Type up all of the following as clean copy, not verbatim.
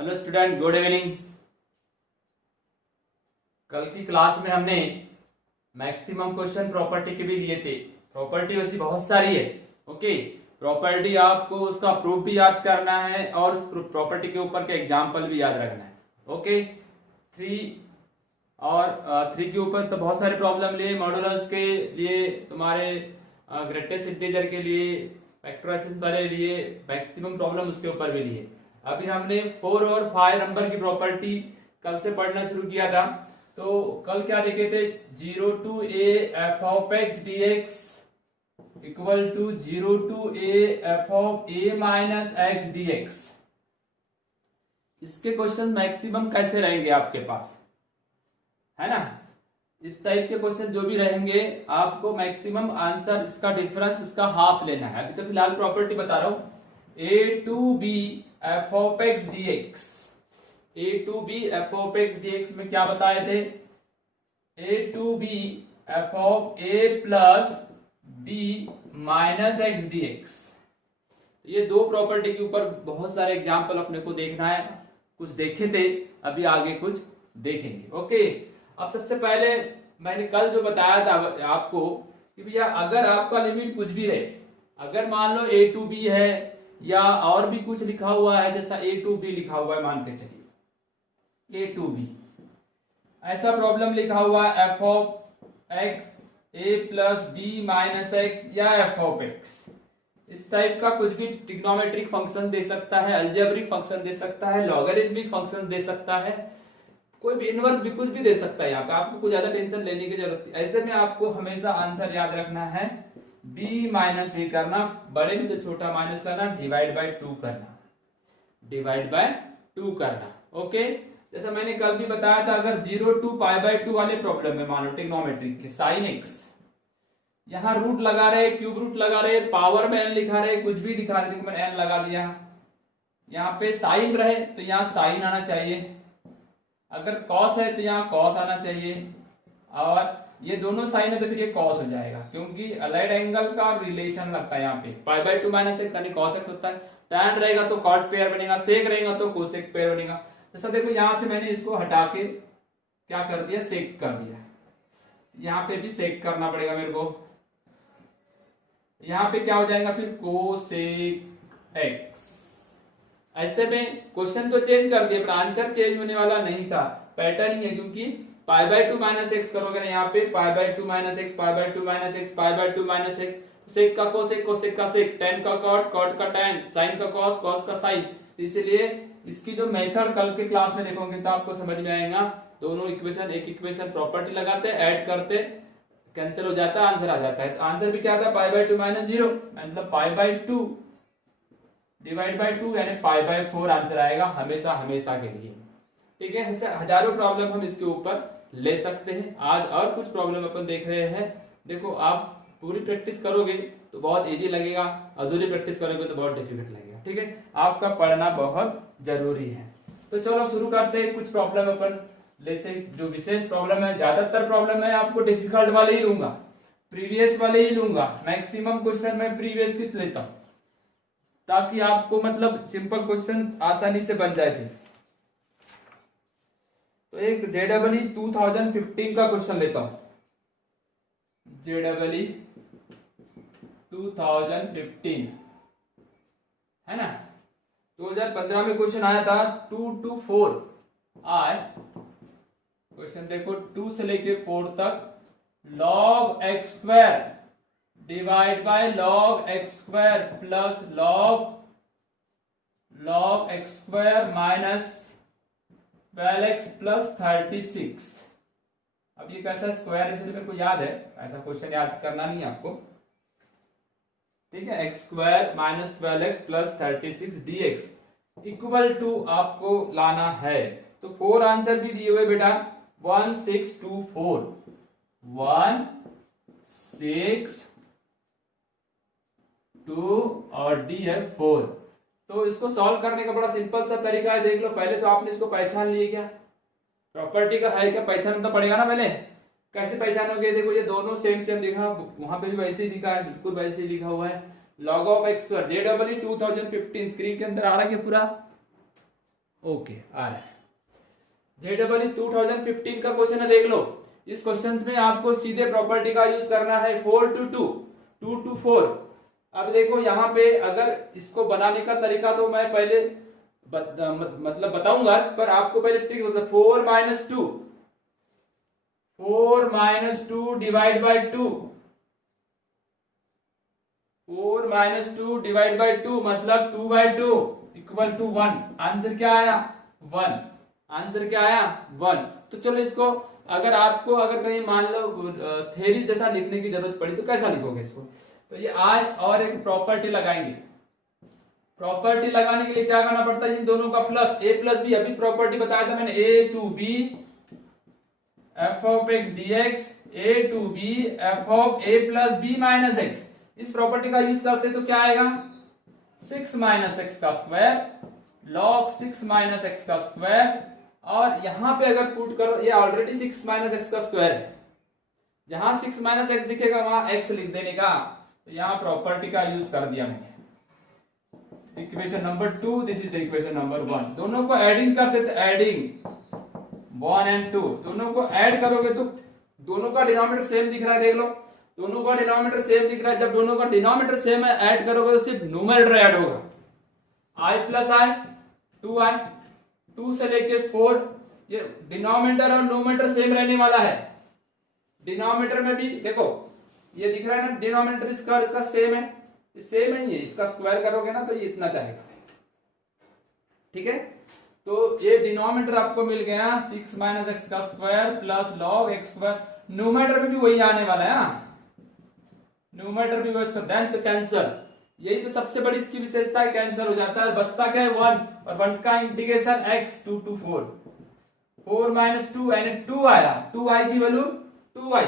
Hello student, good evening. कल की class में हमने मैक्सिमम क्वेश्चन प्रॉपर्टी के भी लिए थे। प्रॉपर्टी वैसी बहुत सारी है। ओके, प्रॉपर्टी आपको उसका प्रूफ भी याद करना है और प्रॉपर्टी के ऊपर के एग्जाम्पल भी याद रखना है। ओके, थ्री और थ्री के ऊपर तो बहुत सारे प्रॉब्लम लिए, मॉडुलस के लिए, तुम्हारे ग्रेटेस्ट इंटीजर के लिए, फैक्टराइजेशन वाले लिए, मैक्सिमम प्रॉब्लम उसके ऊपर भी लिए। अभी हमने 4 और 5 नंबर की प्रॉपर्टी कल से पढ़ना शुरू किया था। तो कल क्या देखे थे, 0 to a f of x dx equal to 0 to a f of a minus x dx। इसके क्वेश्चन मैक्सिमम कैसे रहेंगे आपके पास, है ना। इस टाइप के क्वेश्चन जो भी रहेंगे आपको मैक्सिमम आंसर, इसका डिफरेंस, इसका हाफ लेना है। अभी तो फिलहाल प्रॉपर्टी बता रहा हूं, a to b f of x dx। a to b f of x dx में क्या बताए थे, a to b f of a plus b minus x dx। ये दो प्रॉपर्टी के ऊपर बहुत सारे एग्जाम्पल अपने को देखना है। कुछ देखे थे, अभी आगे कुछ देखेंगे। ओके, अब सबसे पहले मैंने कल जो बताया था आपको कि भैया अगर आपका लिमिट कुछ भी रहे, अगर मान लो a to b है या और भी कुछ लिखा हुआ है, जैसा a to b लिखा हुआ है, मान के चलिए a to b, ऐसा प्रॉब्लम लिखा हुआ है f of x a plus b minus x या f of x। इस टाइप का कुछ भी ट्रिग्नोमेट्रिक फंक्शन दे सकता है, अलजेब्रिक फंक्शन दे सकता है, लॉगरिथमिक फंक्शन दे सकता है, कोई भी इनवर्स भी कुछ भी दे सकता है। यहाँ पे आपको कुछ ज्यादा टेंशन लेने की जरूरत है। ऐसे में आपको हमेशा आंसर याद रखना है, b माइनस ए करना, बड़े में से छोटा माइनस करना, डिवाइड बाय 2 करना, डिवाइड बाय 2 करना। ओके, जैसा मैंने कल भी बताया था, अगर 0 to π/2 वाले प्रॉब्लम में मान लो ट्रिग्नोमेट्रिक के साइन एक्स, यहाँ रूट लगा रहे, क्यूब रूट लगा रहे, पावर में n लिखा रहे, कुछ भी लिखा रहे, देखो मैंने n लगा दिया। यहाँ पे साइन रहे तो यहाँ साइन आना चाहिए, अगर कॉस है तो यहाँ कॉस आना चाहिए, और ये दोनों साइन है तो फिर ये कॉस हो जाएगा, क्योंकि अलाइड एंगल का रिलेशन लगता है यहाँ पे। π/2 माइनस एक्स यानी कॉस एक्स होता है, टैन रहेगा तो कॉट पेयर बनेगा, सेक रहेगा तो कोसेक पेयर बनेगा। जैसा देखो यहाँ से मैंने इसको हटा के क्या कर दिया, सेक कर दिया। यहाँ पे भी सेक करना पड़ेगा मेरे को, यहाँ पे क्या हो जाएगा फिर, कोसेक एक्स। ऐसे में क्वेश्चन तो चेंज कर दिया पर आंसर चेंज होने वाला नहीं था, पैटर्न ही है। क्योंकि π/2 माइनस एक्स करोगे ना, यहाँ पे π/2 minus x, π/2 minus x, π/2 minus x, sec का कोसेक, कोसेक का सेक, टेन का कॉट, कॉट का टैन, साइन का कॉस, कॉस का साइन। इसलिए इसकी जो मेथड कल के क्लास में देखोगे तो आपको समझ में आएगा। दोनों इक्वेशन, एक इक्वेशन प्रॉपर्टी लगाते, ऐड करते, कैंसिल हो जाता है, आंसर आ जाता है। तो आंसर भी क्या था, π/2 माइनस 0 मतलब π/2 डिवाइड बाय 2 यानी π/4 आंसर आएगा हमेशा, हमेशा के लिए। ठीक है, ऐसे हजारों प्रॉब्लम हम इसके ऊपर ले सकते हैं। आज और कुछ प्रॉब्लम अपन देख रहे हैं। देखो, आप पूरी प्रैक्टिस करोगे तो बहुत इजी लगेगा, अधूरी प्रैक्टिस करोगे तो बहुत डिफिकल्ट लगेगा। ठीक है, आपका पढ़ना बहुत जरूरी है। तो चलो शुरू करते हैं, कुछ प्रॉब्लम अपन लेते हैं। जो विशेष प्रॉब्लम है, ज्यादातर प्रॉब्लम है आपको डिफिकल्ट वाले ही लूंगा, प्रीवियस वाले ही लूंगा। मैक्सिमम क्वेश्चन मैं प्रीवियस ही लेता हूं ताकि आपको मतलब सिंपल क्वेश्चन आसानी से बन जाए। तो एक JEE 2015 का क्वेश्चन लेता हूं, JEE 2015 है ना। 2015 में क्वेश्चन आया था 2 to 4 आए क्वेश्चन। देखो 2 से लेके 4 तक, log x square divide by log x square plus log x square minus 12x plus 36। अब ये कैसा स्क्वायर, इसलिए मेरे को याद है, ऐसा क्वेश्चन याद करना नहीं है आपको। ठीक है, x square minus 12x plus 36 dx equal to आपको लाना है। तो 4 आंसर भी दिए हुए बेटा, 1 6 2 4, 1 6 2 और d है 4। तो इसको सॉल्व करने का बड़ा सिंपल सा तरीका है, देख लो। पहले तो आपने इसको पहचान लिए, क्या प्रॉपर्टी का है, क्या पहचान तो पड़ेगा ना पहले। कैसे पहचानोगे, देखो ये दोनों सेम सेम लिखा, वहां पे भी वैसे ही लिखा है, बिल्कुल वैसे ही लिखा हुआ है। log of x square, JEE 2015 screen के अंदर आ रहा है पूरा, ओके आ रहा है। JEE 2015 का क्वेश्चन है, देख लो। इस क्वेश्चन में आपको सीधे प्रॉपर्टी का यूज करना है 4 to 2, 2 to 4। अब देखो यहाँ पे अगर इसको बनाने का तरीका तो मैं पहले मतलब बताऊंगा, पर आपको पहले ट्रिक बता। 4 minus 2, 4 minus 2 divide by 2, 4 minus 2 divide by 2 मतलब 2 by 2 इक्वल टू 1। आंसर क्या आया? 1। आंसर क्या आया? 1। तो चलो इसको अगर आपको अगर कहीं मान लो थ्योरी जैसा लिखने की जरूरत पड़ी तो कैसा लिखोगे इसको? तो ये आई और एक प्रॉपर्टी लगाएंगे। प्रॉपर्टी लगाने के लिए क्या करना पड़ता है? इन दोनों का प्लस, a प्लस बी। अभी प्रॉपर्टी बताया था मैंने, a to B F of X D X, a to B F of a plus B minus X. इस प्रॉपर्टी का यूज करते तो क्या आएगा? 6 माइनस एक्स का स्क्वायर लॉग 6 माइनस एक्स का स्क्वायर। और यहां पे अगर पुट करो, ये ऑलरेडी 6 माइनस एक्स का स्क्वायर है, जहां 6 माइनस एक्स दिखेगा वहां x लिख देने का। तो यहां प्रॉपर्टी का यूज कर दिया मैंने। Equation number 2, this is the equation number 1। दोनों को एडिंग करते थे, एडिंग 1 and 2। दोनों को ऐड करोगे तो दोनों का डिनोमिनेटर सेम दिख रहा है, देख लो। दोनों का डिनोमिनेटर सेम दिख रहा है। जब दोनों का डिनोमिनेटर सेम है, ऐड करोगे तो सिर्फ न्यूमरेटर ऐड होगा। i प्लस आई 2i, 2 से लेके 4। ये डिनोमिनेटर और न्यूमरेटर सेम रहने वाला है। डिनोमिनेटर में भी देखो ये दिख रहा है ना, डिनोमिनेटर इसका सेम है, सेम है। ये इसका स्क्वायर करोगे ना तो ये इतना चाहेगा, ठीक है। तो ये डिनोमिनेटर आपको मिल गया 6 माइनस एक्स का square plus log x square. Numerator में भी वही आने वाला है ना, न्यूमरेटर भी वही। देन तो कैंसल, यही तो सबसे बड़ी इसकी विशेषता है, कैंसल हो जाता है। बचता क्या है? 1, और 1 का इंटीग्रेशन x 2 to 4। 4 माइनस 2 यानी 2 आया, 2i की वैल्यू 2i।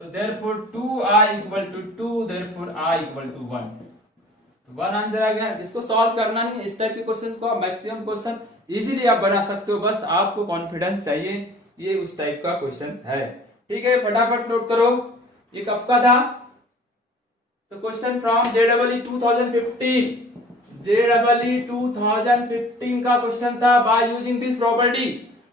तो therefore 2i equal to 2, therefore i equal to 1। 1 answer आ गया। इसको सॉल्व करना नहीं है, इस टाइप के क्वेश्चन को आप मैक्सिमम क्वेश्चन इजीली आप बना सकते हो, बस आपको कॉन्फिडेंस चाहिए। ये उस टाइप का क्वेश्चन है, ठीक है। फटाफट नोट करो, ये कब का था? तो क्वेश्चन फ्रॉम JEE 2015, JEE 2015 का क्वेश्चन था। बाय यूजिंग दिस प्रॉपर्टी,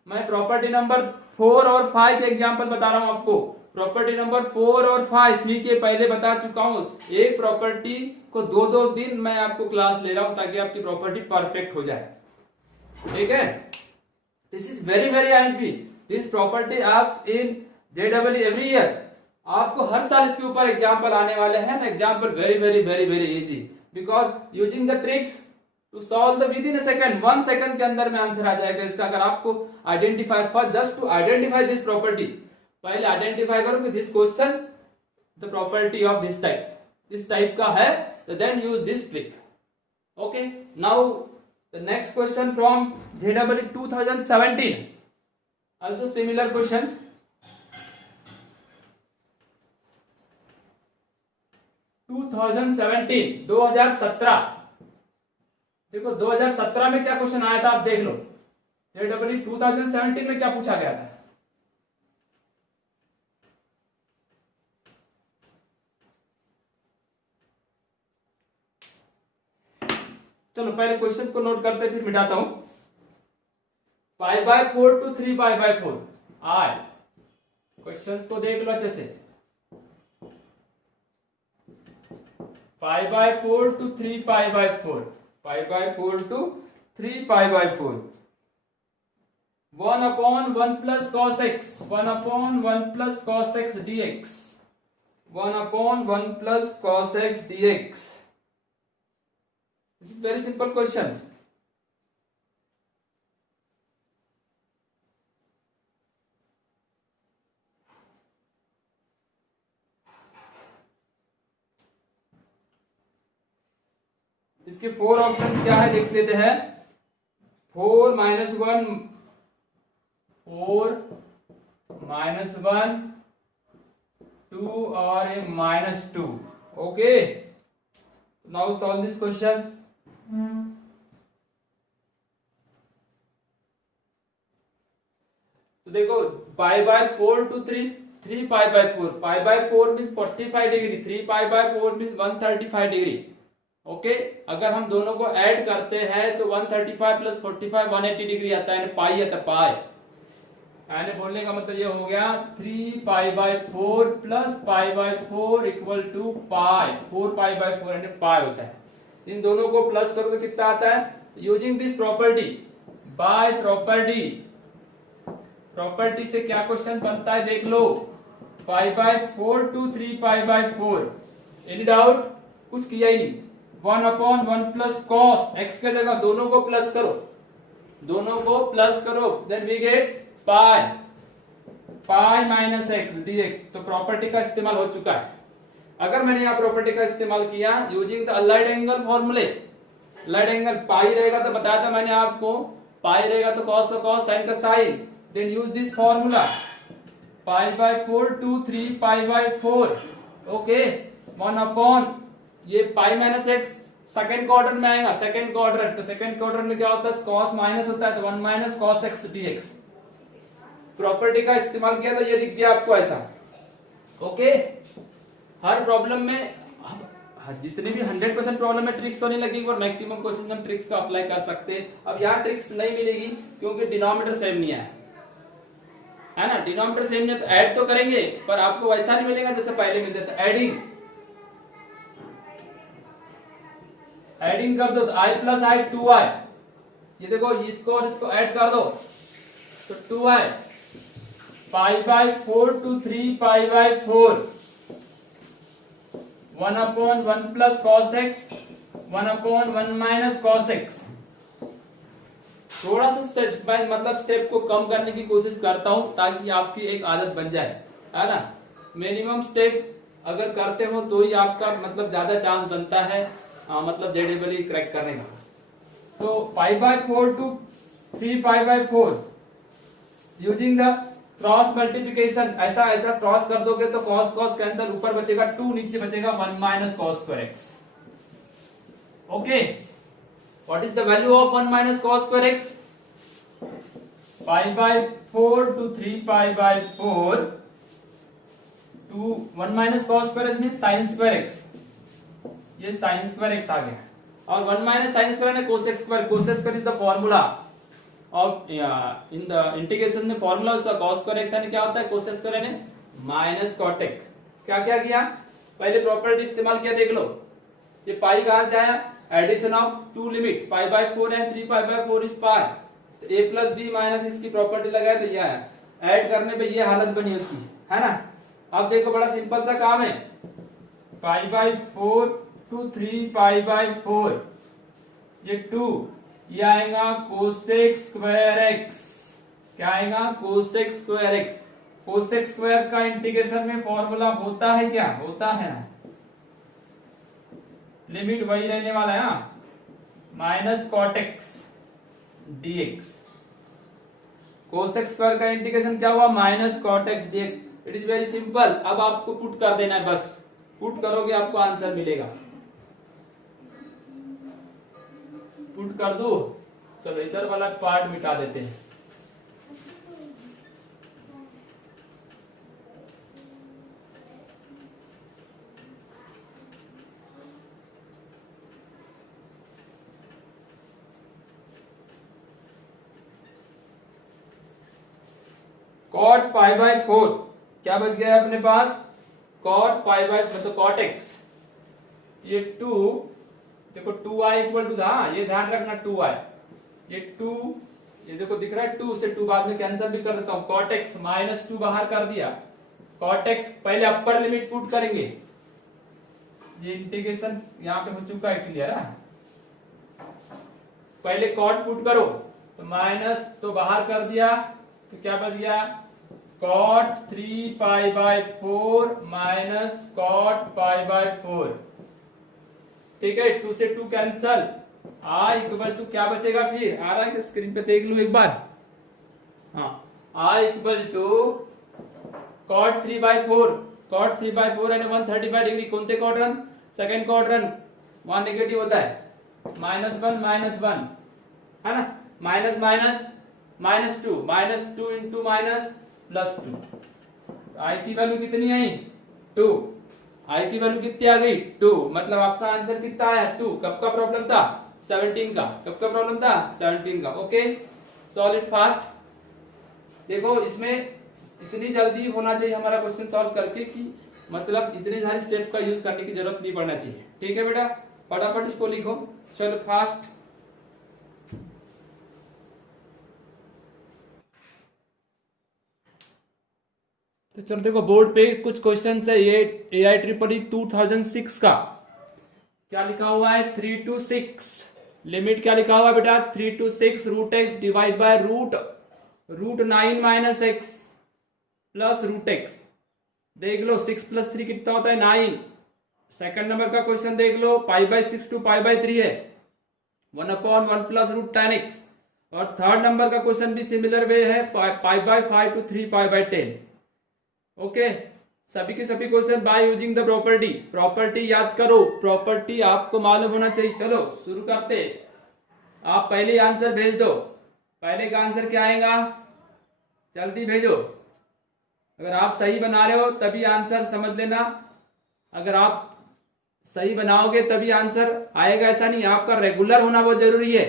मैं प्रॉपर्टी नंबर 4 और 5 के एग्जांपल बता रहा हूं आपको। प्रॉपर्टी नंबर 4 और 5 3 के पहले बता चुका हूं। एक प्रॉपर्टी को 2-2 दिन मैं आपको क्लास ले रहा हूं ताकि आपकी प्रॉपर्टी परफेक्ट हो जाए, ठीक है। This is very very I M P. This property asked in JEE every year. आपको हर साल इसके ऊपर एग्जाम्पल आने वाले हैं। Example very very very very easy, because using the tricks to solve the within a second, 1 second के अंदर में आंसर आ जाएगा इसका। अगर आपको identify, first just to identify this property, पहले आइडेंटिफाई करो कि this question the property of this type का है, तो then use this trick. Okay, now the next question from JEE 2017, also similar question। 2017 देखो 2017 में क्या क्वेश्चन आया था, आप देख लो। JEE 2017 में क्या पूछा गया था? चलो पहले क्वेश्चन को नोट करते फिर मिटाता हूं। 5/4 to 3/4 आर। क्वेश्चंस को देख लो अच्छे से। 5/4 to 3/4, 5/4 to 3/4। 1/1 plus cos x, 1/1 plus cos x dx, 1/1 plus cos x dx। This is very simple question। इसके 4 ऑप्शन क्या है देख लेते हैं। 4 -1, 4 -1, 2 और -2। Okay, now solve this question. तो देखो 5/4 to 3/4, 5/4 means 45 degree, 3/4 means 135 degree. Okay अगर हम दोनों को ऐड करते हैं तो 135 प्लस 45 180 डिग्री आता है, पाई आता है, पाई यानी बोलने का मतलब ये हो गया 3 pi by 4 plus pi by 4 equal to pi, 4 pi by 4 यानी पाई होता है। इन दोनों को प्लस करो तो कितना आता है, using this property by property से क्या क्वेश्चन बनता है देख लो, pi by 4 to 3 pi by 4, any doubt, कुछ किया ही नहीं, 1/1 प्लस कॉस एक्स के जगह दोनों को प्लस करो, then we get pi minus X D X. तो प्रॉपर्टी का इस्तेमाल हो चुका है। अगर मैंने यहाँ प्रॉपर्टी का इस्तेमाल किया यूजिंग द अलाइड एंगल फॉर्मूले, अलाइड एंगल पाई रहेगा तो बताया था मैंने आपको, पाई रहेगा तो कॉस का कॉस, साइन का sine, then use this formula pi by 4 to 3 pi by 4, okay 1/, ये pi minus X second quadrant में आएगा, सेकंड क्वाड्रेंट, तो सेकंड क्वाड्रेंट में क्या होता है, कॉस माइनस होता है, तो 1 minus cos X D X. Property का इस्तेमाल किया तो ये दिख गया आपको ऐसा, ओके। हर प्रॉब्लम में जितने भी 100% प्रॉब्लम में ट्रिक्स तो नहीं लगेगी, और मैक्सिमम क्वेश्चन में ट्रिक्स का अप्लाई कर सकते हैं। अब यहाँ ट्रिक्स नहीं मिलेगी क्योंकि डिनोमिनेटर सेम नहीं है ना, डिनोमिनेटर सेम नहीं है तो ऐड तो करेंगे पर आपको वैसा नहीं मिलेगा जैसे पहले मिलते थे। एडिंग कर दो तो i प्लस आई 2i, ये देखो इसको और इसको ऐड कर दो तो 2i, pi by 4 to 3 pi by 4, 1/1 plus cos X, 1/1 minus cos X. थोड़ा सा स्टेप को कम करने की कोशिश करता हूं ताकि आपकी एक आदत बन जाए, है ना। मिनिमम स्टेप अगर करते हो तो ही आपका मतलब ज्यादा चांस बनता है मतलब जेडेबली क्रैक करने का। तो pi by 4 to 3 pi by 4 using the cross multiplication, ऐसा क्रॉस कर दोगे तो cos cos कैंसिल, ऊपर बचेगा 2, नीचे बचेगा 1 minus cos square x, okay. What is the value of 1 minus cos square x, pi by 4 to 3 pi by 4 to 1 minus cos square means sin square x, ये sin square x आ गया, और 1 minus sin square है cos square is the formula of in the integration में formula उसका cos square x यानी क्या होता है, cos स्क्वायर यानी माइनस cot x। क्या क्या किया, पहले प्रॉपर्टी इस्तेमाल किया, देख लो ये पाई कहां से आया, addition of two limit pi by 4 and 3 pi by 4 is pi, तो a प्लस बी माइनस इसकी प्रॉपर्टी लगाया तो ये आया, ऐड करने पे ये हालत बनी उसकी, है ना। अब देखो बड़ा सिंपल सा काम है, pi by 4 to 3 pi by 4, ये 2, ये आएगा कोसेक स्क्वायर एक्स, क्या आएगा, cosec square x. Cosec square का इंटीग्रेशन में फॉर्मूला होता है क्या, होता है ना, लिमिट वही रहने वाला है minus cot x dx. Cosec square का इंटीग्रेशन क्या हुआ, minus cot x dx. It is very simple. अब आपको पुट कर देना है, बस पुट करोगे आपको आंसर मिलेगा। पुट कर दो, चलो इधर वाला पार्ट मिटा देते हैं। कॉट पाई बाय 4 क्या बच गया अपने पास, कॉट पाई बाय मतलब कॉट एक्स, ये 2 देखो 2i इक्वल टू था, ये ध्यान रखना 2i, ये 2, ये देखो दिख रहा है 2 से 2 बाद में कैंसिल भी कर देता हूं, cot x माइनस 2 बाहर कर दिया, cot x पहले अपर लिमिट पुट करेंगे, ये इंटीग्रेशन यहाँ पे हो चुका है क्लियर है। पहले cot पुट करो तो माइनस तो बाहर कर दिया तो क्या बच गया, cot 3 pi by 4 minus cot pi by 4, ठीक है। 2 से 2 कैंसल, i इक्वल टू क्या बचेगा, फिर आ रहा है स्क्रीन पे देख लो एक बार, हाँ i equal to cot 3 by 4, cot 3 by 4 यानी 135 डिग्री, कौन से क्वाड्रेंट, सेकंड क्वाड्रेंट, वहां नेगेटिव होता है, -1 है ना, minus minus -2 into minus +2, i की वैल्यू कितनी आई 2, आई की वैल्यू कितनी आ गई 2, मतलब आपका आंसर कितना आया 2। कब का प्रॉब्लम था 17 का, कब का प्रॉब्लम था 17 का। Okay solve it fast. देखो इसमें इतनी जल्दी होना चाहिए हमारा क्वेश्चन सॉल्व करके कि मतलब इतने सारे स्टेप का यूज करने की जरूरत नहीं पड़ना चाहिए। ठीक है बेटा, फटाफट इसको लिखो, चलो फास्ट। तो चलो देखो बोर्ड पे कुछ क्वेश्चन है, ये AI 2006 का क्या लिखा हुआ है 3 to 6। लिमिट क्या लिखा हुआ है बेटा 3 to 6 root x divide by root 9 minus x plus root x. देख लो 6 + 3 कितना होता है 9। सेकंड नंबर का क्वेश्चन देख लो π/6 to π/3 है 1/1 प्लस रूट 10x। और थर्ड नंबर का क्वेश्चन भी सिमिलर वे है π/5 to 3 π/10। ओके सभी के सभी question by using the property याद करो, प्रॉपर्टी आपको मालूम होना चाहिए। चलो शुरू करते, आप पहले आंसर भेज दो। पहले का आंसर क्या आएगा जल्दी भेजो। अगर आप सही बना रहे हो तभी आंसर समझ लेना, अगर आप सही बनाओगे तभी आंसर आएगा, ऐसा नहीं। आपका रेगुलर होना बहुत जरूरी है।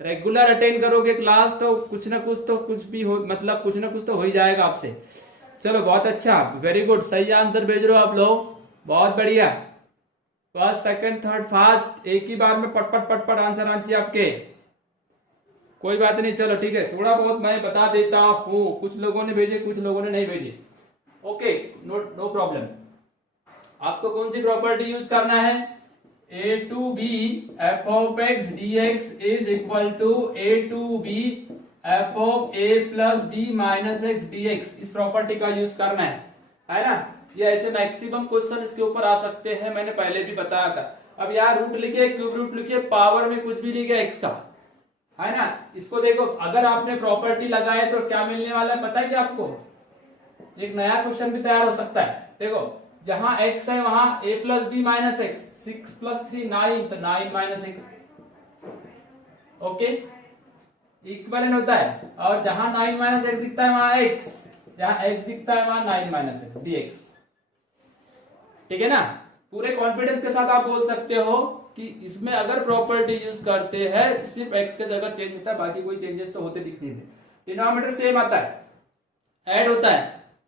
रेगुलर अटेंड करोगे क्लास तो कुछ ना कुछ भी हो, मतलब कुछ ना कुछ तो हो ही जाएगा आपसे। चलो बहुत अच्छा, वेरी गुड, सही आंसर भेज रहे हो आप लोग, बहुत बढ़िया। फर्स्ट सेकंड थर्ड फास्ट, एक ही बार में पटपट आंसर आना चाहिए आपके। कोई बात नहीं, चलो ठीक है, थोड़ा बहुत मैं बता देता हूं। कुछ लोगों ने भेजे, कुछ लोगों ने नहीं भेजे। Okay no problem. आपको कौन सी प्रॉपर्टी यूज करना है a to b f of x dx is equal to a to b f of a plus b minus x dx। इस प्रॉपर्टी का यूज करना है ना। ये ऐसे मैक्सिमम क्वेश्चन इसके ऊपर आ सकते हैं, मैंने पहले भी बताया था। अब यहाँ रूट लिखे, क्यूब रूट लिखे, पावर में कुछ भी लिखे x का, है ना। इसको देखो, अगर आपने प्रॉपर्टी लगाए तो क्या मिलने वाला है पता है क्या आपको? एक नया क्वेश्चन भी तैयार हो सकता है। देखो जहां x है वहां a plus B minus x, 6 + 3 9, तो 9 माइनस एक्स। ओके इक्वलेंट होता है। और जहां 9 माइनस एक्स दिखता है वहां x, जहां x दिखता है वहां 9 माइनस एक्स dx। ठीक है ना। पूरे कॉन्फिडेंस के साथ आप बोल सकते हो कि इसमें अगर प्रॉपर्टी यूज करते हैं सिर्फ x के जगह चेंज होता है, बाकी कोई चेंजेस तो होते दिख नहीं थे। डिनोमिनेटर सेम आता है, ऐड होता है,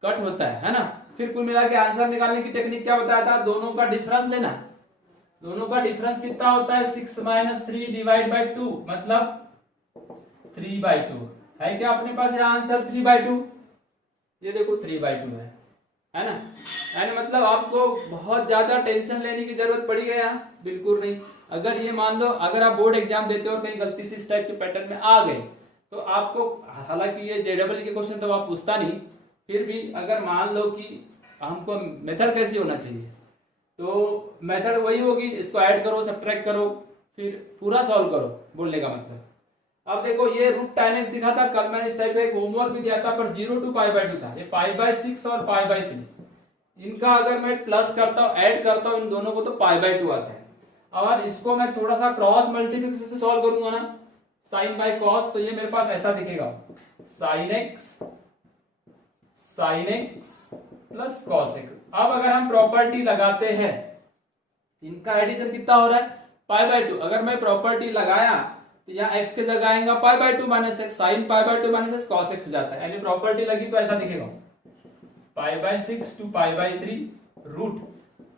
कट होता है ना। फिर कुल मिला के आंसर निकालने की टेक्निक क्या बताया था? दोनों का डिफरेंस लेना। दोनों का डिफरेंस कितना होता है 6 - 3 डिवाइड बाय 2, मतलब 3/2 है क्या अपने पास? यहाँ आंसर 3/2, ये देखो 3/2 है ना। यानी मतलब आपको बहुत ज्यादा टेंशन लेने की जरूरत पड़ी है यहाँ? बिल्कुल नहीं। अगर ये मान लो अगर आप बोर्ड एग्जाम देते हो और कहीं गलती से इस टाइप के पैटर्न में आ गए तो आपको, हालांकि ये JEE के क्वेश्चन तो आप पूछता नहीं, फिर भी अगर मान लो कि हमको मेथड कैसी होना चाहिए, तो मेथड वही होगी, इसको ऐड करो, सब्ट्रैक्ट करो, फिर पूरा सॉल्व करो, बोलने का मतलब। अब देखो ये रूट 10x दिखा था, कल मैंने इस टाइप का एक होमवर्क भी दिया था, पर 0 to π/2 था। ये π/6 और π/3, इनका अगर मैं प्लस करता हूँ, ऐड करता हूँ इन दोनों को, तो π/2 आता है। और इसको मैं थोड़ा सा क्रॉस मल्टीप्लिकेशन से सॉल्व करूंगा ना, साइन बाय कॉस, तो ये मेरे पास ऐसा दिखेगा, sine x plus cos x। अब अगर हम प्रॉपर्टी लगाते हैं, इनका एडिशन कितना हो रहा है π/2। अगर मैं प्रॉपर्टी लगाया तो यहाँ x के जगह आएगा π/2 minus x, sine π/2 minus x cos x हो जाता है। यानी प्रॉपर्टी लगी तो ऐसा दिखेगा π/6 to π/3 रूट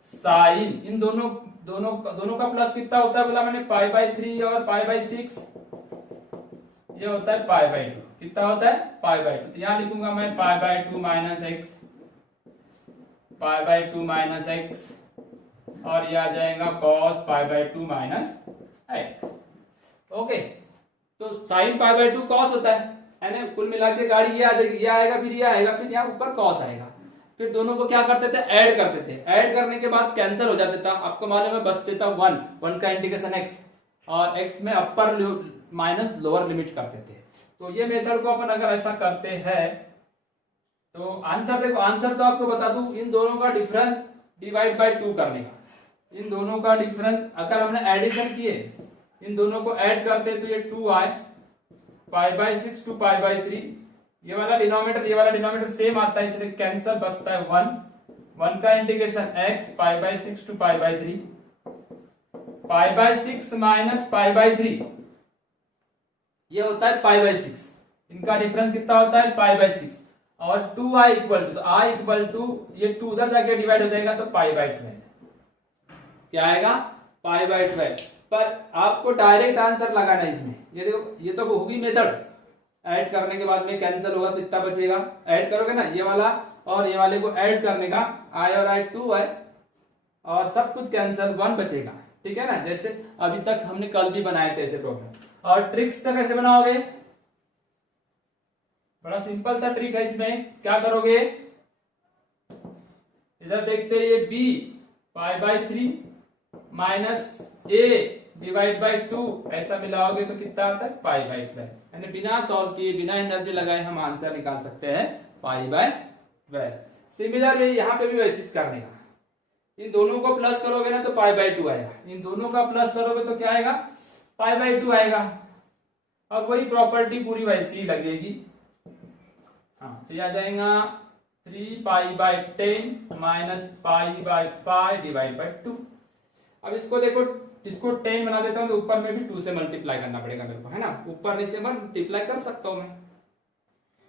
साइन, इन दोनों का प्लस कितना होता है बोला मैंने π/3 और π/6, ये होता है π/2। कितना होता है π/2, तो यहां लिखूंगा मैं π/2 माइनस एक्स, π/2 माइनस एक्स, और ये आ जाएगा cos π/2 माइनस एक्स। ओके तो साइन π/2 cos होता है ना। कुल मिला के गाड़ी ये आ जाएगी, ये आएगा, फिर ये आएगा, फिर यहाँ ऊपर cos आएगा। फिर दोनों को क्या करते थे? ऐड करते थे। ऐड करने के बाद कैंसिल हो जाता था, आपको मालूम है बचते था 1 का इंटीग्रेशन x, और x में अपर माइनस लोअर लिमिट करते थे। तो ये मेथड को अपन अगर ऐसा करते हैं तो आंसर देखो, आंसर तो आपको बता दूं, इन दोनों का डिफरेंस डिवाइड बाय 2 करने का। इन दोनों का डिफरेंस अगर हमने एडिशन किए, इन दोनों को ऐड करते तो ये 2 आए, π/6 to π/3, ये वाला डिनोमिनेटर ये वाला डिनोमिनेटर सेम आता है, इसलिए कैंसिल, बचता है 1, 1 का इंटीग्रेशन x π/6 टू π/3, π/6 माइनस π/3 ये होता है π/6, इनका डिफरेंस कितना होता है π/6, और 2i इक्वल टू, तो i इक्वल टू ये 2 उधर जाके डिवाइड हो जाएगा तो π/12 क्या आएगा π/12। पर आपको डायरेक्ट आंसर लगाना है इसमें, ये देखो ये तो होगी मेथड, ऐड करने के बाद में कैंसिल होगा तो इतना बचेगा, ऐड करोगे ना ये वाला और ये वाले को ऐड करने का, i और i 2 है और सब कुछ कैंसिल, 1 बचेगा, ठीक है ना। जैसे अभी तक हमने कल भी बनाए थे ऐसे प्रॉब्लम। और ट्रिक्स से कैसे बनाओगे, बड़ा सिंपल सा ट्रिक है इसमें, क्या करोगे इधर देखते हैं, ये b π/3 minus a divide by 2 ऐसा मिलाओगे तो कितना आता है π/12, यानी बिना सॉल्व किए बिना एनर्जी लगाए हम आंसर निकाल सकते हैं π/12। सिमिलर वे यहाँ पे भी वैसे करने का, इन दोनों को प्लस करोगे ना तो π/2 आएगा, इन दोनों का प्लस करोगे तो क्या आएगा π/2 आएगा, और वही प्रॉपर्टी पूरी वैसी ही लगेगी। हाँ तो आ जाएगा 3π/10 माइनस π/5 डिवाइड बाई 2। अब इसको देखो, इसको 10 बना देता हूं तो ऊपर में भी 2 से मल्टीप्लाई करना पड़ेगा मेरे को, है ना, ऊपर नीचे मल्टीप्लाई कर सकता हूं मैं।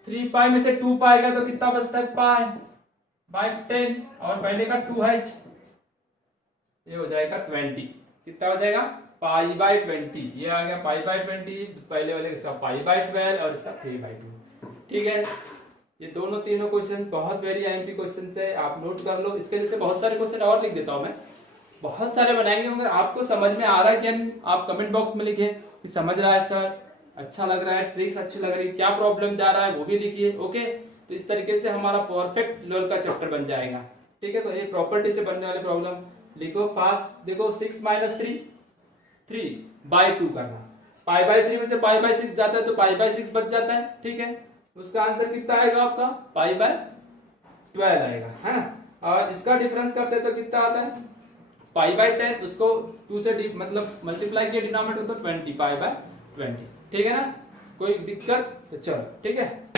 3π में से 2π आएगा तो कितना बचता है π/10, और पहले का 2 है, ये हो जाएगा 20, कितना हो जाएगा π/20, ये आ गया π/20, पहले वाले का π/12 और इसका 3/2, ठीक है। ये दोनों तीनों क्वेश्चन बहुत वेरी आईएमपी क्वेश्चन है, आप नोट कर लो। इसके जैसे बहुत सारे क्वेश्चन और लिख देता हूं मैं, बहुत सारे बनाएंगे। अगर आपको समझ में आ रहा है क्या, आप कमेंट बॉक्स में लिखिए कि समझ रहा है सर, अच्छा लग रहा है, ट्रिक्स अच्छी लग रही है, क्या प्रॉब्लम जा रहा है वो भी लिखिए, ओके। तो इस तरीके से हमारा परफेक्ट लेवल का चैप्टर बन जाएगा, ठीक है। तो ये प्रॉपर्टी से बनने वाले प्रॉब्लम लिखो फास्ट। देखो 6 माइनस 3/2 करना, π/3 में से π/6 जाता है तो π/6 बच जाता है, ठीक है। उसका आंसर कितना आएगा आपका π/12 आएगा, है ना। और इसका डिफरेंस करते हैं तो कितना आता है π/10, उसको 2 से मतलब मल्टीप्लाई किया डिनोमिनेटर तो 20 π/20, ठीक है ना। कोई दिक्कत तो चलो, ठीक है।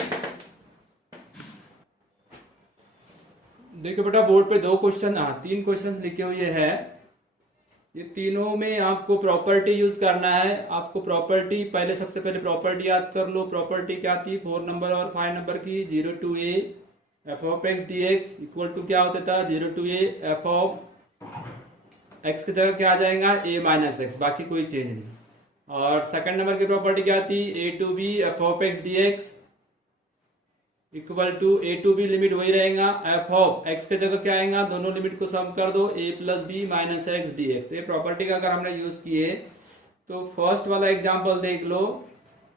देखो बेटा बोर्ड पे 2 क्वेश्चन, 3 क्वेश्चन लिखे हुए हैं, ये तीनों में आपको प्रॉपर्टी यूज करना है। आपको प्रॉपर्टी पहले, सबसे पहले प्रॉपर्टी याद कर लो। प्रॉपर्टी क्या थी 4 नंबर और 5 नंबर की, 0 to a f(x) dx equal to क्या होता था 0 to a f(x) की जगह क्या आ जाएगा a माइनस एक्स, बाकी कोई चेंज नहीं। और सेकंड नंबर की प्रॉपर्टी क्या थी a to b f(x) dx equal to a to b, limit वही रहेगा, f(x) के जगह क्या आएगा, दोनों लिमिट को सम कर दो, a plus B minus x D x. तो ये प्रॉपर्टी का अगर हमने यूज किए तो फर्स्ट वाला एग्जांपल देख लो,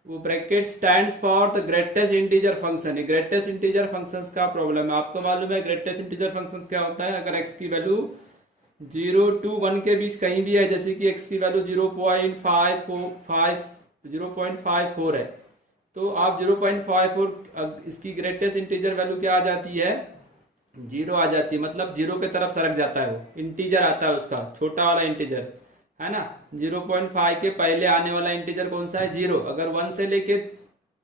वो bracket stands for the greatest integer function, greatest integer functions का प्रॉब्लम है। आपको मालूम है ग्रेटेस्ट इंटीजर फंक्शंस क्या होता है, अगर x की वैल्यू 0 to 1 के बीच कहीं भी है, जैसे कि x की वैल्यू 0.54 है, तो आप 0.54 इसकी ग्रेटेस्ट इंटीजर वैल्यू क्या आ जाती है 0 आ जाती है, मतलब 0 के तरफ सरक जाता है, वो इंटीजर आता है उसका छोटा वाला इंटीजर, है ना। 0.5 के पहले आने वाला इंटीजर कौन सा है 0, अगर 1 से लेके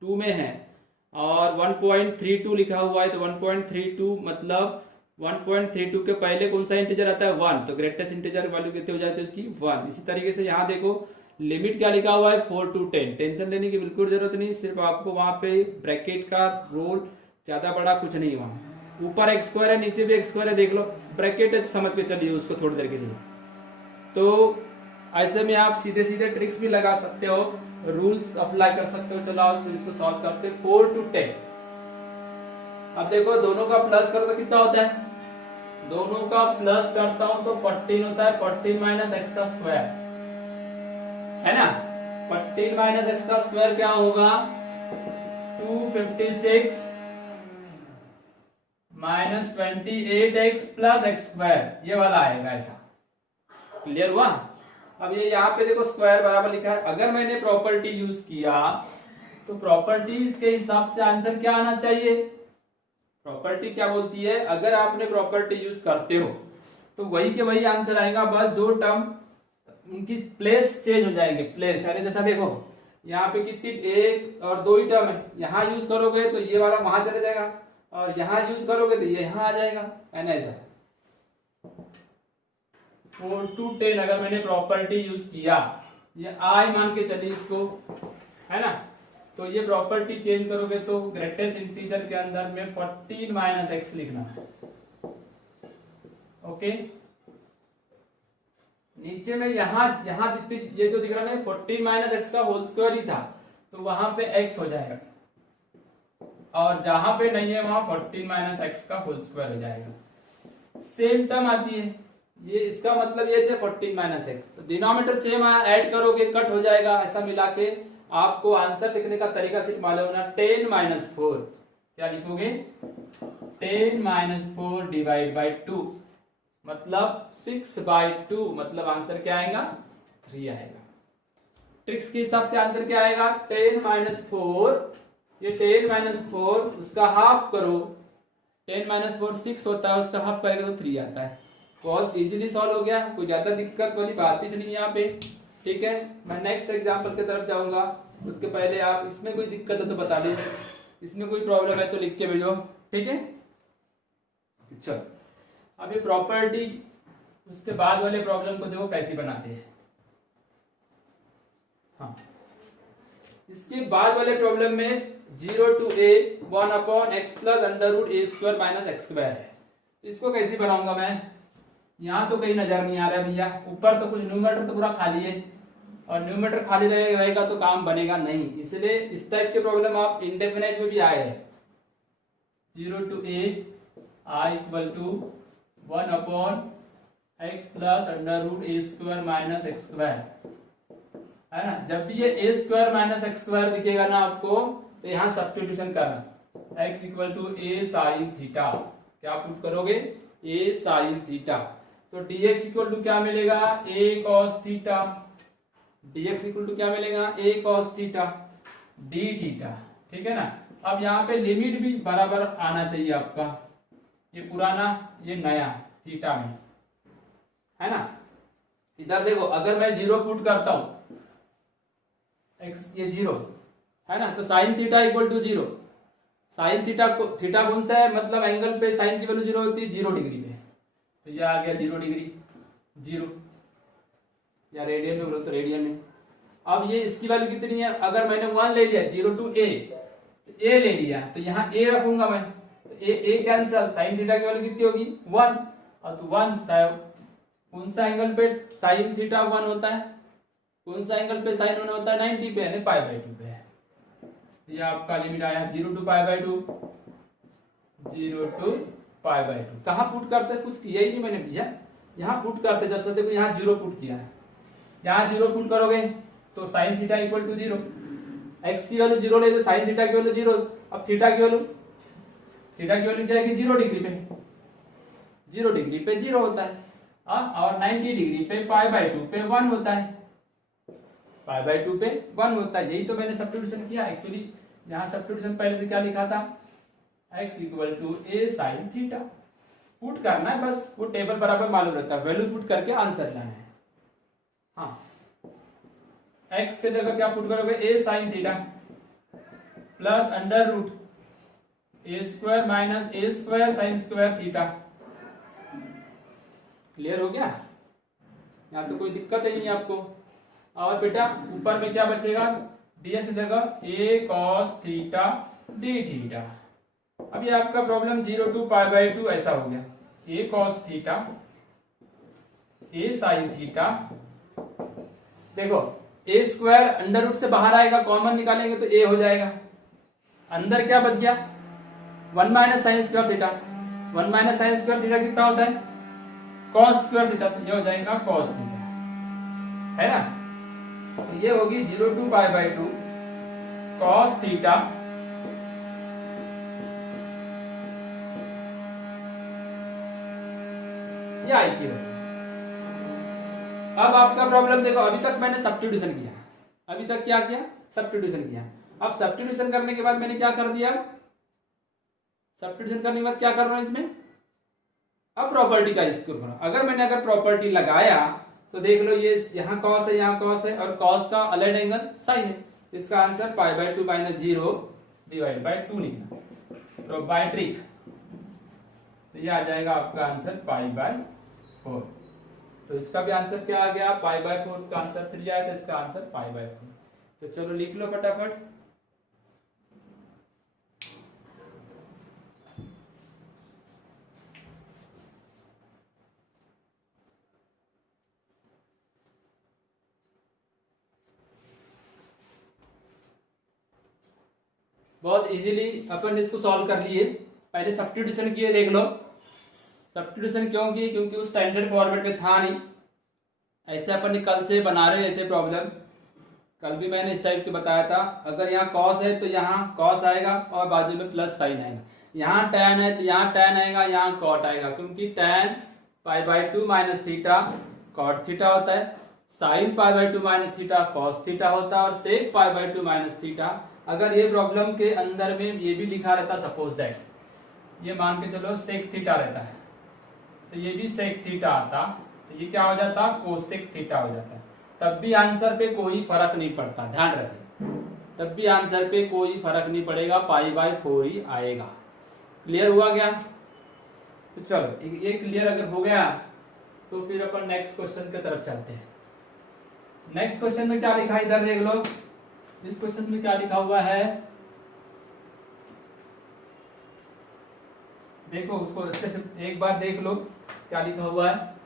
2 में है और 1.32 लिखा हुआ है तो 1.32 मतलब 1.32 के पहले कौन सा इंटीजर आता है 1, तो ग्रेटेस्ट इंटीजर वैल्यू कितनी हो जाती है उसकी 1। इसी तरीके से यहाँ देखो लिमिट क्या लिखा हुआ है 4 to 10, टेंशन लेने की बिल्कुल जरूरत नहीं, सिर्फ आपको वहां पे ब्रैकेट का रोल ज्यादा बड़ा कुछ नहीं, वहां ऊपर x² है नीचे भी x² है, देख लो ब्रैकेट है, समझ के चलिए उसको थोड़ी देर के लिए। तो ऐसे में आप सीधे सीधे ट्रिक्स भी लगा सकते हो, रूल्स अप्लाई कर सकते हो। चलो आप इसको सॉल्व करते हैं 4 to 10। अब देखो दोनों का प्लस करो तो कितना होता है, दोनों का प्लस करता हूं तो 14 होता है, 14 माइनस एक्स का स्क्वायर, है ना। 14 माइनस एक्स का स्क्वायर क्या होगा 256 minus 28x plus x square, ये वाला आएगा, ऐसा क्लियर हुआ। अब ये यहाँ पे देखो स्क्वायर बराबर लिखा है, अगर मैंने प्रॉपर्टी यूज किया तो प्रॉपर्टीज के हिसाब से आंसर क्या आना चाहिए। प्रॉपर्टी क्या बोलती है, अगर आपने प्रॉपर्टी यूज करते हो तो वही के वही आंसर आएगा, बस जो टर्म उनकी प्लेस चेंज हो जाएंगे, प्लेस, यानी जैसा देखो यहाँ पे कितनी 1 और 2 ही टर्म है, यहाँ यूज करोगे तो ये वाला वहां चले जाएगा और यहाँ यूज करोगे तो ये यहाँ आ जाएगा, है ना, ऐसा। 4 to 10 अगर मैंने प्रॉपर्टी यूज किया, ये आई मान के चलिए इसको, है ना, तो ये प्रॉपर्टी चेंज करोगे तो ग्रेटेस्ट इंटीजर के अंदर में 14 माइनस एक्स लिखना। ओके, नीचे में यहां ये जो दिख रहा है 14 माइनस एक्स का होल स्क्वायर ही था, तो वहां पे एक्स हो जाएगा, और जहां पे नहीं है वहां 14 माइनस एक्स का होल स्क्वायर हो जाएगा। सेम टर्म आती है ये, इसका मतलब ये 14 माइनस एक्स, तो डिनोमिनेटर सेम ऐड करोगे कट हो जाएगा, ऐसा मिला के आपको आंसर लिखने का तरीका सिर्फ मालूम होना 10 माइनस 4, क्या लिखोगे 10 माइनस 4 डिवाइड बाई 2, मतलब 6/2, मतलब आंसर क्या आएगा 3 आएगा। ट्रिक्स के हिसाब से आंसर क्या आएगा 10 माइनस 4, ये 10 माइनस 4 उसका हाफ करो, 10 माइनस 4 6 होता है, उसका हाफ करेगा तो 3 आता है। बहुत इजीली सॉल्व हो गया, कोई ज्यादा दिक्कत वाली बात ही नहीं यहाँ पे। ठीक है, मैं नेक्स्ट एग्जांपल की तरफ जाऊंगा, उसके पहले आप इसमें कोई दिक्कत है तो बता दें, इसमें कोई प्रॉब्लम है तो लिख के भेजो। ठीक है, चलो अभी प्रॉपर्टी उसके बाद वाले प्रॉब्लम को देखो कैसे बनाते हैं। हाँ, इसके बाद वाले प्रॉब्लम में 0 to a 1/x plus under root a square minus x square है, तो इसको कैसे बनाऊंगा मैं, यहाँ तो कहीं नजर नहीं आ रहा है भैया, ऊपर तो कुछ न्यूमरेटर तो पूरा खाली है, और न्यूमरेटर खाली रहेगा तो काम बनेगा नहीं, इसलिए इस टाइप के प्रॉब्लम आप इंडेफिनाइट में भी आए हैं। 0 to a i equal to 1/x plus under root a square minus x square, है ना। जब भी ये a square minus x square दिखेगा ना आपको, तो यहाँ सब्स्टिट्यूशन करना, x equal to a sine theta, क्या पुट करोगे a साइन थीटा, तो dx इक्वल टू क्या मिलेगा a cos theta, dx equal to क्या मिलेगा a cos theta d theta. ठीक है ना, अब यहाँ पे लिमिट भी बराबर आना चाहिए आपका, ये पुराना ये नया थीटा में, है ना। इधर देखो, अगर मैं 0 पुट करता हूं, x ये 0 है ना, तो sine theta equal to 0, sine theta कौन सा है, मतलब एंगल पे साइन की वैल्यू 0 होती है 0 डिग्री पे, तो ये आ गया 0 डिग्री 0, या रेडियन में बोलो तो रेडियन में। अब ये इसकी वैल्यू कितनी है, अगर मैंने 1 ले लिया 0 to a, तो a ले लिया, तो यहाँ a रखूंगा मैं, तो a कैंसल, साइन थीटा की वैल्यू कितनी होगी 1, और तो 1 कौन सा एंगल पे साइन थीटा 1 होता है, कौन सा एंगल पे साइन 1 होता है 90 पे, यानी π/2 पे है। ये आपका लिमिट आया 0 to π/2, 0 to π/2। कहाँ पुट करते, कुछ किया ही नहीं मैंने भैया, यहाँ पुट करते, जैसे देखो यहाँ 0 पुट किया है, यहाँ 0 पुट करोगे तो sine theta equal to 0, x की वैल्यू 0 ले तो साइन थीटा की वैल्यू 0, अब थीटा की वैल्यू जाएगी 0 डिग्री पे, 0 डिग्री पे 0 होता है, और 90 डिग्री पे π/2 पे 1 होता है, π/2 पे 1 होता है। यही तो मैंने सब्स्टिट्यूशन किया एक्चुअली, यहाँ सब्स्टिट्यूशन पहले से क्या लिखा था, x equal to a sine theta, put करना है बस, वो टेबल बराबर मालूम रहता है, वैल्यू पुट करके आंसर लाना है। हाँ, x के जगह क्या पुट करोगे a sine theta plus under root a square minus a square sine square theta. Clear हो गया, यहाँ तो कोई दिक्कत ही नहीं है आपको। और बेटा ऊपर में क्या बचेगा, ds की जगह a cos theta d theta. अब ये आपका प्रॉब्लम 0 to π/2 ऐसा हो गया, a cos theta a sine theta, देखो a स्क्वायर अंडर रूट से बाहर आएगा, कॉमन निकालेंगे तो a हो जाएगा, अंदर क्या बच गया 1 minus sign square theta, 1 minus sign square theta कितना होता है cos स्क्वायर थीटा, तो ये हो जाएगा cos थीटा, है ना। तो ये होगी 0 to π/2 cos थीटा या आई की वैल्यू। अब आपका प्रॉब्लम देखो, अभी तक मैंने सब्स्टिट्यूशन किया, अभी तक क्या किया सब्स्टिट्यूशन किया। अब सब्स्टिट्यूशन करने के बाद मैंने क्या कर दिया, सब्स्टिट्यूशन करने के बाद क्या कर रहा हूं इसमें, अब प्रॉपर्टी का यूज करो। अगर प्रॉपर्टी लगाया तो देख लो, ये यहाँ cos है, यहाँ cos है, और cos का अलाइड एंगल साइन है, तो इसका आंसर π/2 माइनस 0 डिवाइड बाई 2 लिखना, तो बाय ट्रिक, तो ये आ जाएगा आपका आंसर π/2। 4। तो इसका भी आंसर क्या आ गया, पाई बाय 4। इसका आंसर 3 आया, तो इसका आंसर पाई बाय 4। तो चलो लिख लो फटाफट। बहुत इजीली अपन इसको सॉल्व कर लिए। पहले सब्स्टिट्यूशन किए, देख लो। सब्स्टिट्यूशन क्यों किए, क्योंकि उस स्टैंडर्ड फॉर्मेट में था नहीं। ऐसे अपन कल से बना रहे हैं ऐसे प्रॉब्लम। कल भी मैंने इस टाइप के बताया था। अगर यहाँ कॉस है तो यहाँ कॉस आएगा और बाजू में प्लस साइन आएगा। यहाँ टैन है तो यहाँ टैन आएगा, यहाँ कॉट आएगा, क्योंकि tan pi by 2 minus theta cot theta होता है, sine pi by 2 minus theta cos theta होता है, और sec pi by 2 minus theta. अगर ये प्रॉब्लम के अंदर में ये भी लिखा रहता, सपोज दैट ये मान के चलो सेक थीटा रहता है, तो ये भी सेक थीटा आता, तो ये क्या हो जाता, कोसेक थीटा हो जाता है। तब भी आंसर पे कोई फर्क नहीं पड़ता, ध्यान रखें। तब भी आंसर पे कोई फर्क नहीं पड़ेगा, पाई बाय 4 ही आएगा। क्लियर हुआ क्या? तो चलो ये क्लियर अगर हो गया तो फिर अपन नेक्स्ट क्वेश्चन की तरफ चलते हैं। नेक्स्ट क्वेश्चन में क्या लिखा है, इधर देख लो। इस क्वेश्चन में क्या लिखा हुआ है, देखो उसको अच्छे से एक बार देख लो क्या लिखा हुआ है।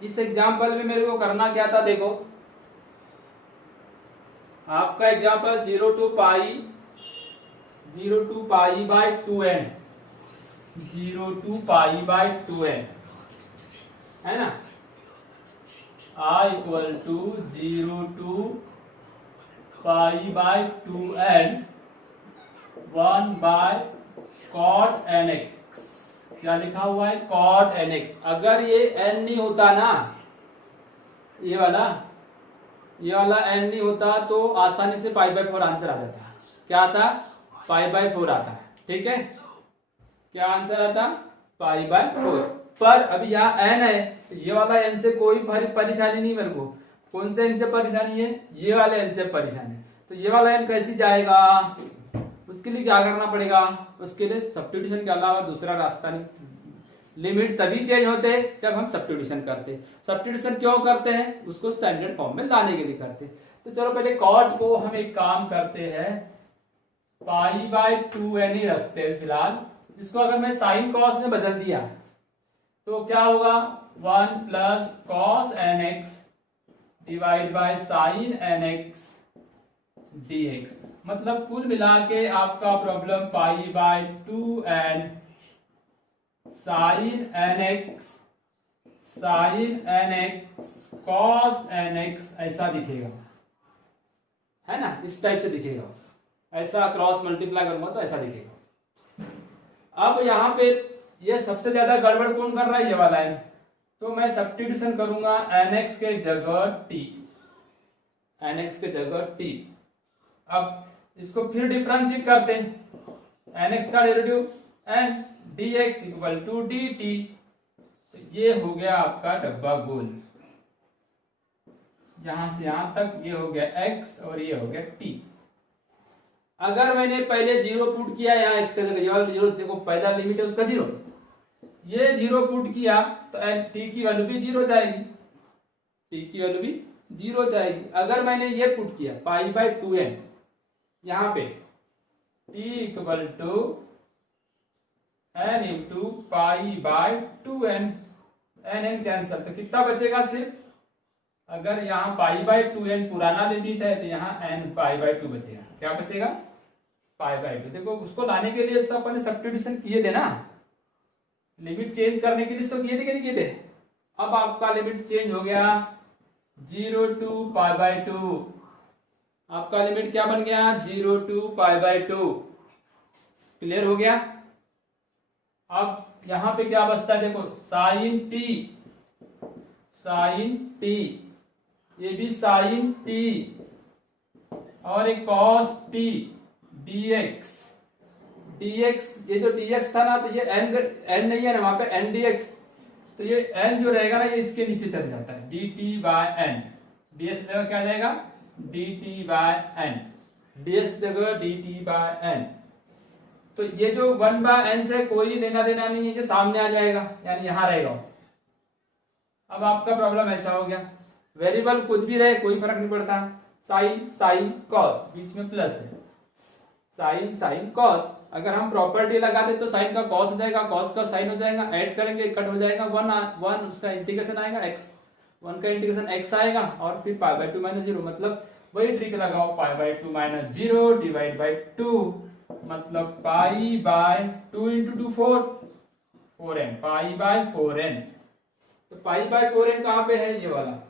इस एग्जाम्पल में मेरे को करना क्या था, देखो आपका example 0 to pi by 2n, 0 to pi by 2n है ना। i equal to 0 to pi by 2n 1 by cot nx। क्या लिखा हुआ है, कॉट nx। अगर ये n नहीं होता ना, ये वाला n नहीं होता तो आसानी से पाई बाय 4 आंसर आ जाता। क्या आता, पाई बाय 4 आता है। ठीक है, क्या आंसर आता, पाई बाय 4। पर अभी यहाँ n है, ये वाला n से कोई परेशानी नहीं मेरे को। कौन से n से परेशानी है, ये वाले n से परेशानी है। तो ये वाला n कैसे जाएगा, उसके लिए क्या करना पड़ेगा, उसके लिए सब्स्टिट्यूशन के अलावा दूसरा रास्ता नहीं। लिमिट तभी चेंज होते हैं जब हम सब्स्टिट्यूशन करते हैं। सब्स्टिट्यूशन क्यों करते हैं, उसको स्टैंडर्ड फॉर्म में लाने के लिए करते हैं। तो चलो पहले कॉट को हम एक काम करते हैं, पाई बाय 2n ही रखते हैं फिलहाल। इसको अगर मैं साइन कॉस में बदल दिया तो क्या होगा, 1 plus cos nx divide by sine nx dx। मतलब कुल मिला के आपका problem pi by 2n sine nx cos nx ऐसा दिखेगा, है ना। इस टाइप से दिखेगा, ऐसा क्रॉस मल्टीप्लाई करूंगा तो ऐसा दिखेगा। अब यहाँ पे ये सबसे ज्यादा गड़बड़ कौन कर रहा है, ये वाला है। तो मैं सब्स्टिट्यूशन करूंगा nx के जगह t, nx के जगह t। अब इसको फिर डिफरेंशिएट करते हैं, nx का derivative n dx equal to dt। तो ये हो गया आपका डब्बा गोल, यहां से यहां तक ये हो गया x और ये हो गया t। अगर मैंने पहले 0 पुट किया यहाँ x का जगह 0, देखो पहला लिमिट है उसका 0, ये 0 पुट किया तो t की वैल्यू भी 0 जाएगी, t की वैल्यू भी 0 जाएगी। अगर मैंने ये पुट किया पाई बाय 2n, यहाँ पे t equal to n into pi by 2n, n cancel, तो कितना बचेगा सिर्फ, अगर यहाँ पाई बाय 2n पुराना लिमिट है तो यहाँ n पाई बाय 2 बचेगा। क्या बचेगा, पाई बाय 2। देखो उसको लाने के लिए तो अपन ने सब्स्टिट्यूशन किए थे ना, लिमिट चेंज करने के लिए तो किए थे कि नहीं किए थे। अब आपका लिमिट चेंज हो गया 0 टू पाई बाय 2, आपका लिमिट क्या बन गया, 0 टू पाई बाय 2। क्लियर हो गया। अब यहां पे क्या बचता है, देखो साइन टी, ये भी साइन टी, और एक कॉस टी dx। ये जो dx था ना, तो ये n नहीं है ना वहां पे, n dx तो ये n जो रहेगा ना ये इसके नीचे चले जाता है, dt/n। ds जगह क्या जाएगा, dt/n, ds जगह dt/n। तो ये जो 1/n से कोई लेना देना नहीं है, ये सामने आ जाएगा यानी यहां रहेगा। अब आपका प्रॉब्लम ऐसा हो गया, वेरिएबल कुछ भी रहे कोई फर्क नहीं पड़ता, साइन साइन कॉस, बीच में प्लस है, साइन साइन कॉस। अगर हम प्रॉपर्टी लगा दे तो साइन का कॉस हो जाएगा, कॉस का साइन हो जाएगा, ऐड करेंगे कट हो जाएगा, वन उसका इंटीग्रेशन आएगा x, 1 का इंटीग्रेशन x आएगा और फिर π/2 - 0, मतलब वही ट्रिक लगाओ, π/2 - 0 डिवाइड बाई 2, मतलब π/2 × 2 4n, π/4n। तो π/4n कहाँ पे है, ये वाला।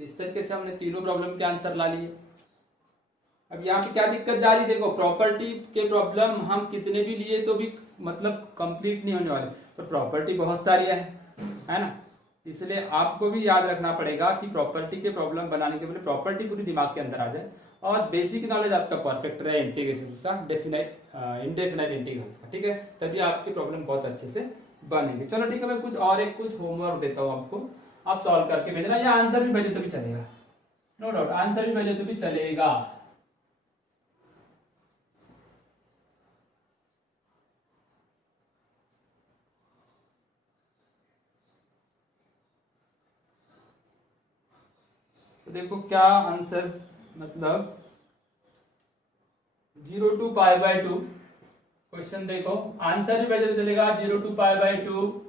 इस तरीके से हमने तीनों प्रॉब्लम के आंसर ला लिए। अब यहाँ पे क्या दिक्कत जा रही, देखो प्रॉपर्टी के प्रॉब्लम हम कितने भी लिए तो भी मतलब कंप्लीट नहीं होने वाले, पर प्रॉपर्टी बहुत सारी है ना। इसलिए आपको भी याद रखना पड़ेगा कि प्रॉपर्टी के प्रॉब्लम बनाने के पहले प्रॉपर्टी पूरी दिमाग के अंदर आ जाए और बेसिक नॉलेज आपका परफेक्ट रहे इंटीग्रेशन का, डेफिनेट इंडेफिनेट इंटीग्रल्स का, ठीक है, तभी आपके प्रॉब्लम बहुत अच्छे से बनेंगे। चलो ठीक है, मैं कुछ होमवर्क देता हूँ आपको, आप सॉल्व करके भेजना, या आंसर भी भेजे तो भी चलेगा, नो डाउट, आंसर भी भेजे तो भी चलेगा। तो देखो क्या आंसर, मतलब 0 to π/2 क्वेश्चन, देखो आंसर भी भेजे तो चलेगा, 0 to π/2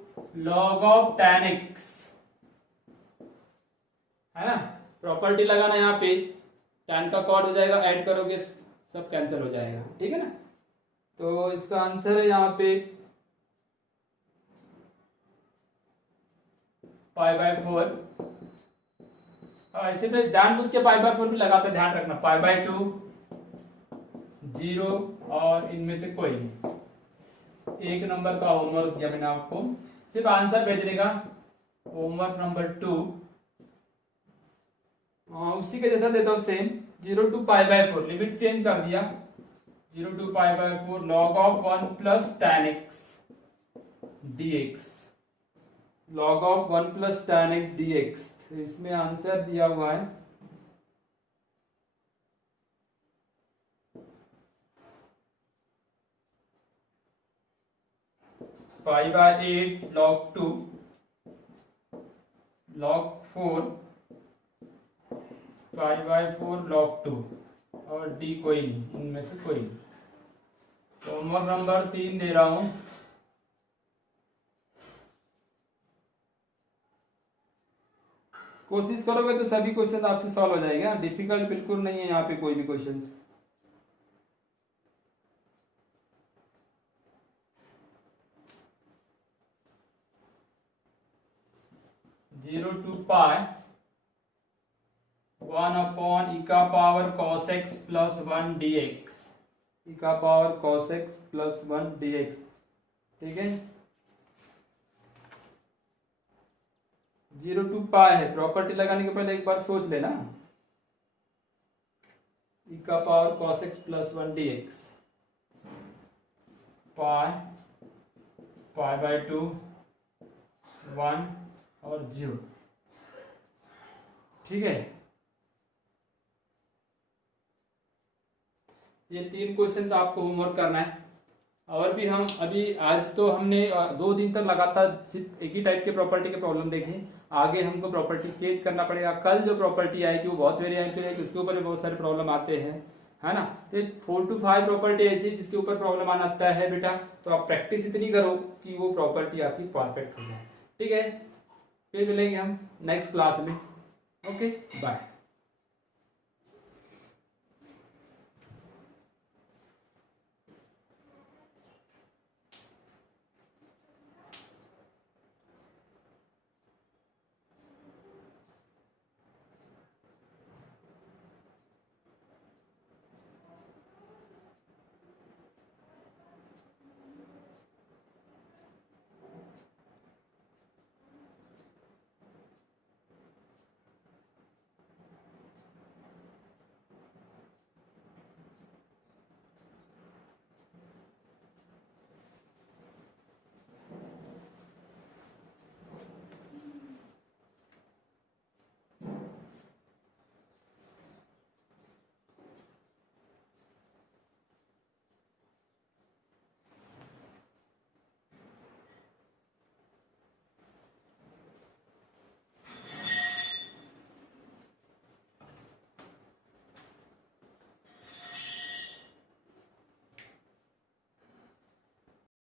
log of tan x, है ना। प्रॉपर्टी लगाना यहाँ पे, tan का कॉर्ड हो जाएगा, ऐड करोगे सब कैंसिल हो जाएगा, ठीक है ना। तो इसका आंसर है यहाँ पे π/4। ऐसे पे जानबूझ के π/4 भी लगाते, ध्यान रखना, π/2 0 और इनमें से कोई नहीं। 1 नंबर का होमवर्क दिया मैंने आपको, सिर्फ आंसर भेजने का, होमवर्क नंबर 2 उसी के जैसा देता हूं सेम, 0 to π/4, लिमिट चेंज कर दिया, 0 to π/4 log of 1 plus tan x dx, log of 1 plus tan x dx। इसमें आंसर दिया हुआ है π/8 log 2 log 4 π/4 log 2 और डी कोई नहीं, इनमें से कोई नहीं। तो होमवर्क नंबर 3 दे रहा हूं, कोशिश करोगे तो सभी क्वेश्चन आपसे सॉल्व हो जाएगा, डिफिकल्ट बिल्कुल नहीं है यहाँ पे कोई भी question. Zero to pi 1/e⁻ cos x plus 1 dx, e⁻ cos x plus 1 dx, ठीक है। 0 to पाई है, प्रॉपर्टी लगाने के पहले एक बार सोच लेना, e⁻ cos x plus 1 dx, π/2 1 और 0, ठीक है। ये 3 क्वेश्चंस आपको होमवर्क करना है। और भी हम अभी आज तो हमने 2 दिन तक लगातार सिर्फ एक ही टाइप के प्रॉपर्टी के प्रॉब्लम देखे, आगे हमको प्रॉपर्टी चेंज करना पड़ेगा। कल जो प्रॉपर्टी आएगी वो बहुत वेरिएंट है, उसके ऊपर भी बहुत सारे प्रॉब्लम आते हैं, है ना। तो 4 to 5 प्रॉपर्टी ऐसी जिसके ऊपर प्रॉब्लम आना आता है बेटा, तो आप प्रैक्टिस इतनी करो कि वो प्रॉपर्टी आपकी परफेक्ट हो जाए, ठीक है। फिर मिलेंगे हम नेक्स्ट क्लास में, ओके बाय।